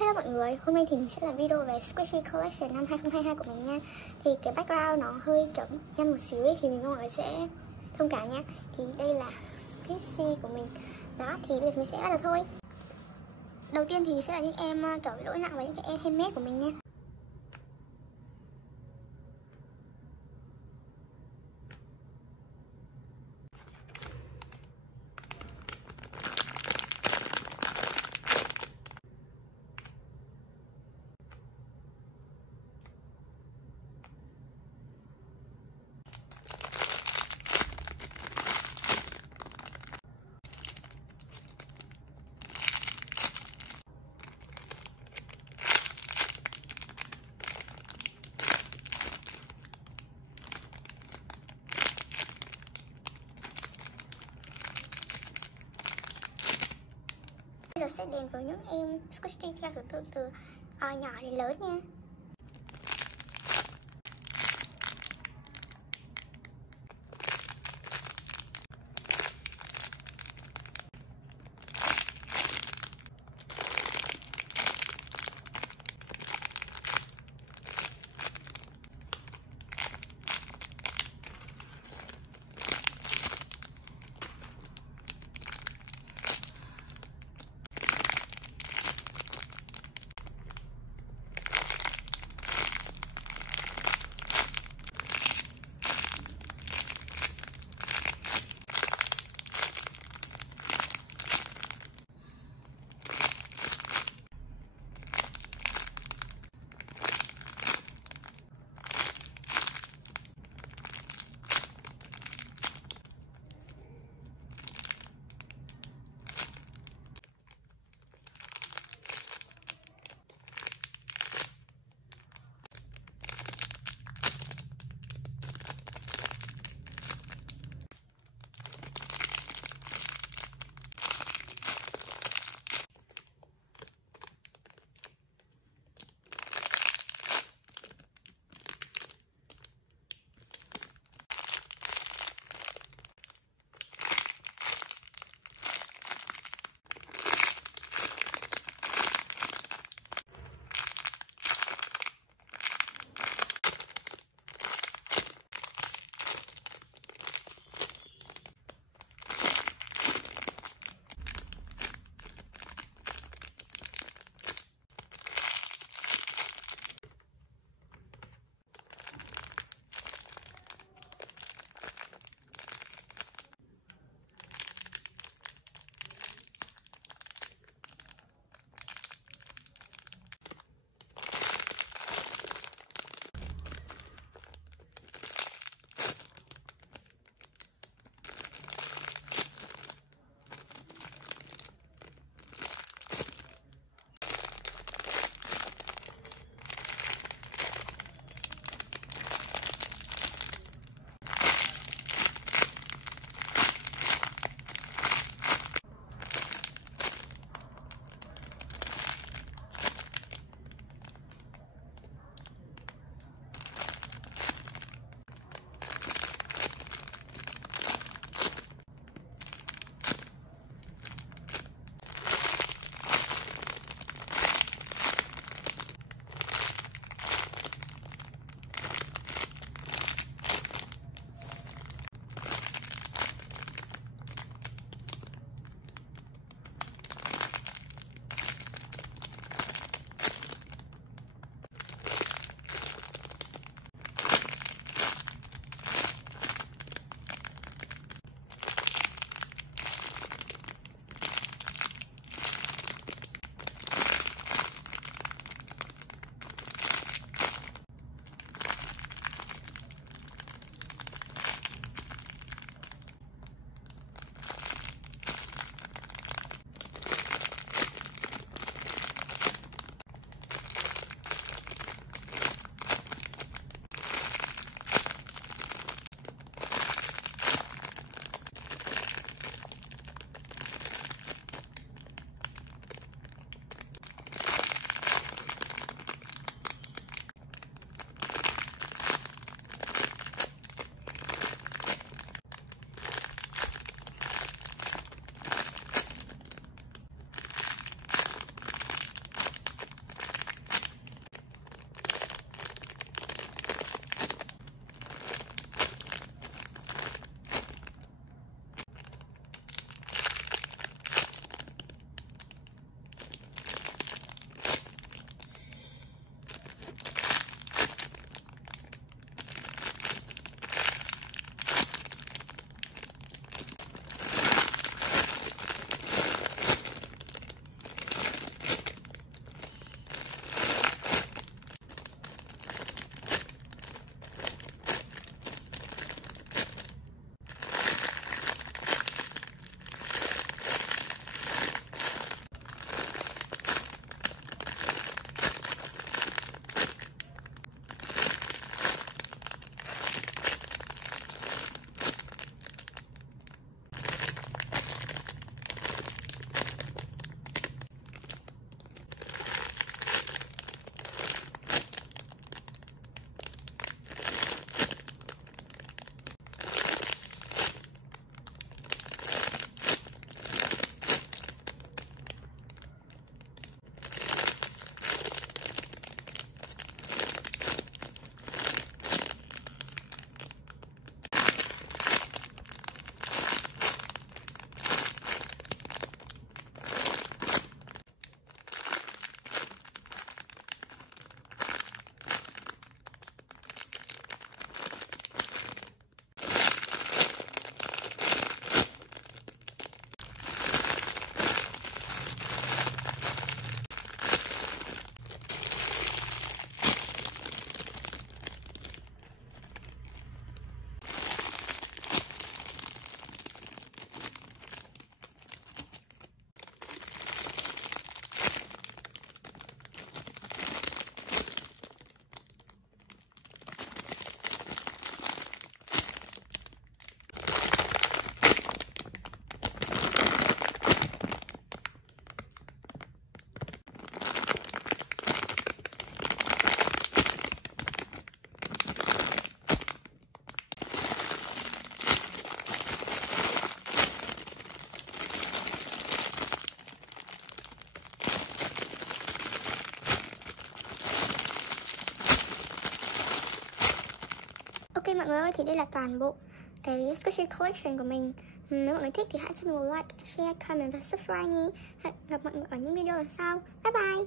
Hello mọi người, hôm nay thì mình sẽ làm video về Squishy Collection năm 2022 của mình nha. Thì cái background nó hơi kiểu bị nhăn một xíu ấy, thì mình mong mọi người sẽ thông cảm nha. Thì đây là Squishy của mình. Đó, thì bây giờ mình sẽ bắt đầu thôi. Đầu tiên thì sẽ là những em kiểu lỗi nặng và những cái em handmade của mình nha. Bây giờ sẽ đến với những em Squishy theo thứ tự từ nhỏ đến lớn nha. Ok mọi người ơi, thì đây là toàn bộ cái Squishy Collection của mình. Nếu mọi người thích thì hãy cho mình một like, share, comment và subscribe nhé. Hẹn gặp mọi người ở những video lần sau. Bye bye.